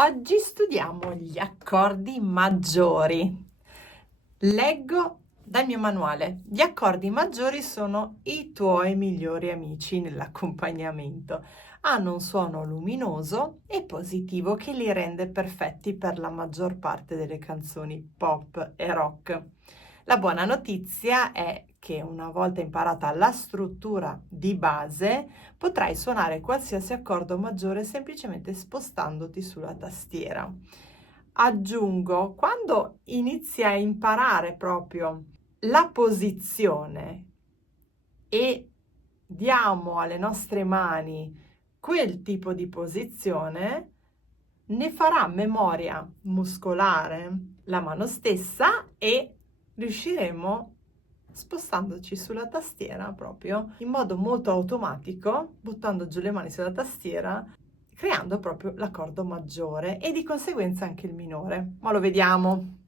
Oggi studiamo gli accordi maggiori. Leggo dal mio manuale. Gli accordi maggiori sono i tuoi migliori amici nell'accompagnamento. Hanno un suono luminoso e positivo che li rende perfetti per la maggior parte delle canzoni pop e rock. La buona notizia è che una volta imparata la struttura di base, potrai suonare qualsiasi accordo maggiore semplicemente spostandoti sulla tastiera. Aggiungo, quando inizi a imparare proprio la posizione e diamo alle nostre mani quel tipo di posizione, ne farà memoria muscolare la mano stessa e riusciremo, spostandoci sulla tastiera proprio in modo molto automatico, buttando giù le mani sulla tastiera, creando proprio l'accordo maggiore e di conseguenza anche il minore. Ma lo vediamo.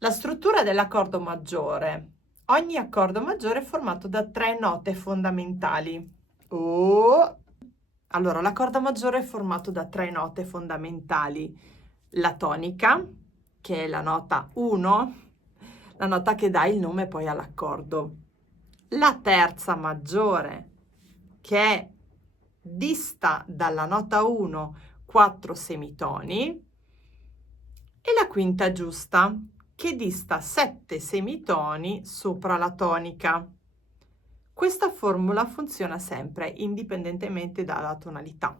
La struttura dell'accordo maggiore. Ogni accordo maggiore è formato da 3 note fondamentali. Allora, l'accordo maggiore è formato da 3 note fondamentali. La tonica, che è la nota 1, la nota che dà il nome poi all'accordo. La terza maggiore, che è dista dalla nota 1 4 semitoni, e la quinta giusta, che dista 7 semitoni sopra la tonica. Questa formula funziona sempre indipendentemente dalla tonalità.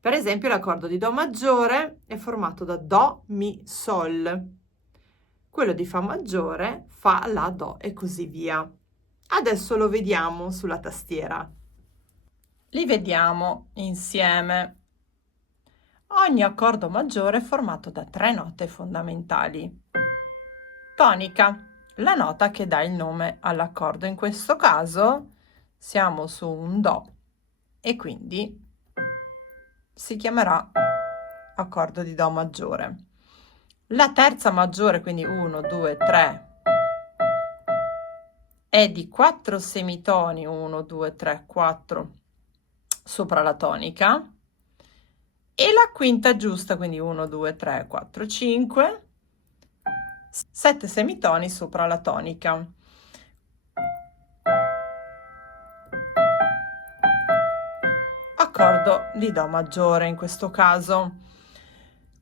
Per esempio, l'accordo di Do maggiore è formato da Do, Mi, Sol. Quello di Fa maggiore, Fa, La, Do e così via. Adesso lo vediamo sulla tastiera. Li vediamo insieme. Ogni accordo maggiore è formato da 3 note fondamentali. Tonica, la nota che dà il nome all'accordo. In questo caso siamo su un Do e quindi si chiamerà accordo di Do maggiore. La terza maggiore, quindi 1, 2, 3, è di 4 semitoni, 1, 2, 3, 4, sopra la tonica. E la quinta giusta, quindi 1, 2, 3, 4, 5, 7 semitoni sopra la tonica. Accordo di Do maggiore in questo caso.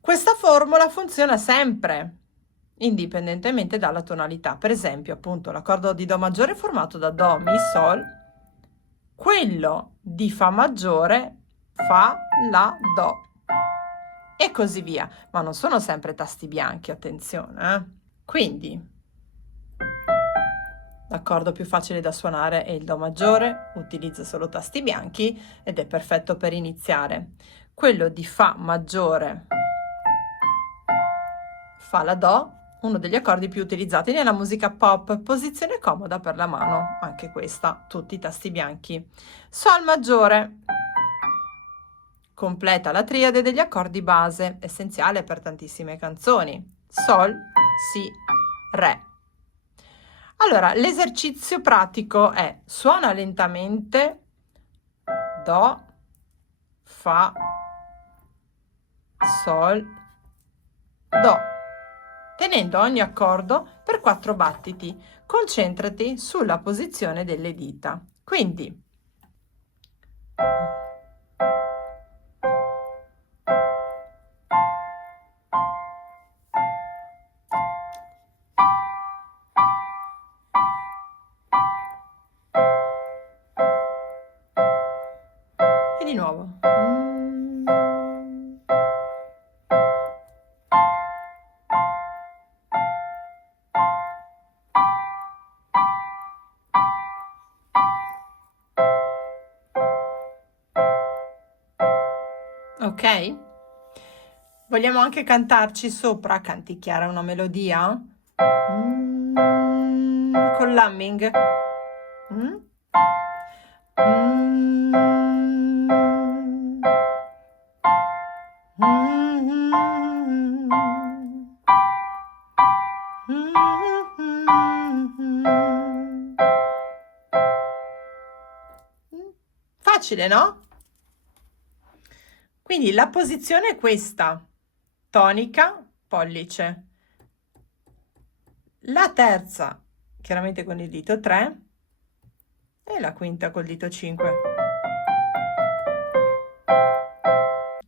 Questa formula funziona sempre, indipendentemente dalla tonalità. Per esempio, appunto, l'accordo di Do maggiore è formato da Do, Mi, Sol, quello di Fa maggiore, Fa, La, Do e così via. Ma non sono sempre tasti bianchi, attenzione. Quindi, l'accordo più facile da suonare è il Do maggiore, utilizza solo tasti bianchi ed è perfetto per iniziare. Quello di Fa maggiore, Fa, La, Do, uno degli accordi più utilizzati nella musica pop, posizione comoda per la mano, anche questa, tutti i tasti bianchi. Sol maggiore, completa la triade degli accordi base, essenziale per tantissime canzoni. Sol, Si, Re. Allora, l'esercizio pratico è: suona lentamente Do, Fa, Sol, Do, tenendo ogni accordo per 4 battiti. Concentrati sulla posizione delle dita. Quindi, e di nuovo. Ok? Vogliamo anche cantarci sopra, canticchiare una melodia? Con l'humming. Facile, no? Quindi la posizione è questa. tonica, pollice. La terza, chiaramente con il dito 3, e la quinta col dito 5.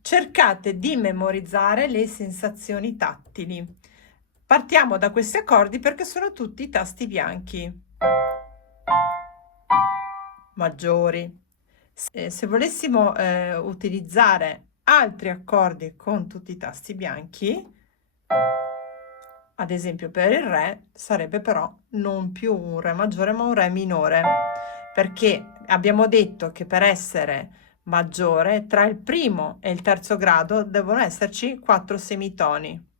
Cercate di memorizzare le sensazioni tattili. Partiamo da questi accordi perché sono tutti tasti bianchi maggiori. Se volessimo utilizzare altri accordi con tutti i tasti bianchi, ad esempio per il Re, sarebbe però non più un Re maggiore ma un Re minore, perché abbiamo detto che per essere maggiore tra il primo e il terzo grado devono esserci 4 semitoni.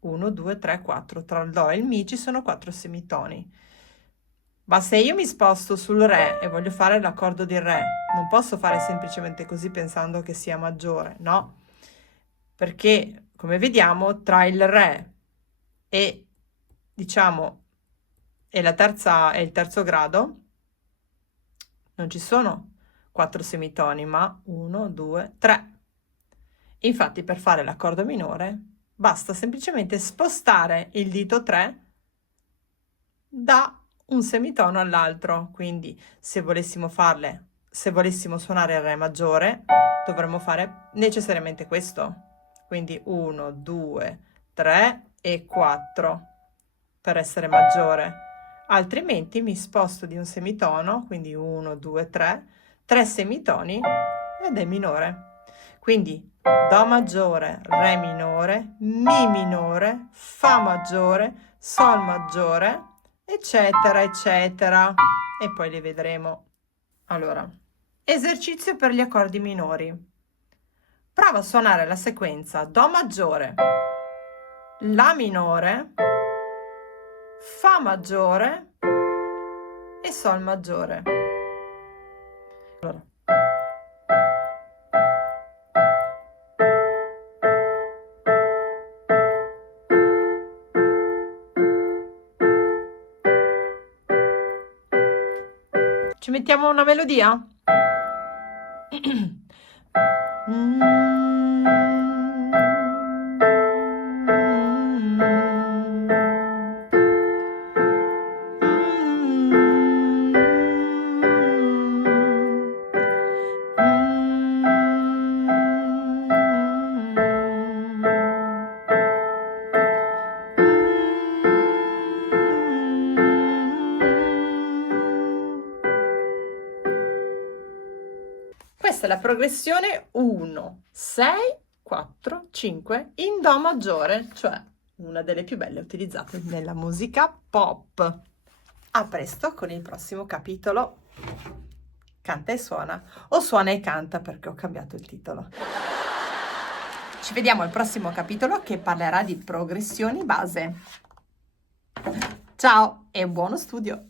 1, 2, 3, 4. Tra il Do e il Mi ci sono 4 semitoni. Ma se io mi sposto sul Re e voglio fare l'accordo di Re, non posso fare semplicemente così pensando che sia maggiore, no? Perché, come vediamo, tra il Re e, diciamo, e il terzo grado, non ci sono 4 semitoni, ma 1, 2, 3. Infatti, per fare l'accordo minore, basta semplicemente spostare il dito 3 da un semitono all'altro. Quindi se volessimo suonare il Re maggiore, dovremmo fare necessariamente questo. Quindi 1, 2, 3 e 4 per essere maggiore. Altrimenti mi sposto di un semitono, quindi 1, 2, 3 semitoni ed è minore. Quindi Do maggiore, Re minore, Mi minore, Fa maggiore, Sol maggiore, eccetera, eccetera. E poi li vedremo. Allora, esercizio per gli accordi minori. Prova a suonare la sequenza Do maggiore, La minore, Fa maggiore e Sol maggiore. Allora. Ci mettiamo una melodia? Questa è la progressione 1, 6, 4, 5 in Do maggiore, cioè una delle più belle utilizzate nella musica pop. A presto con il prossimo capitolo Canta e suona, o suona e canta perché ho cambiato il titolo. Ci vediamo al prossimo capitolo che parlerà di progressioni base. Ciao e buono studio!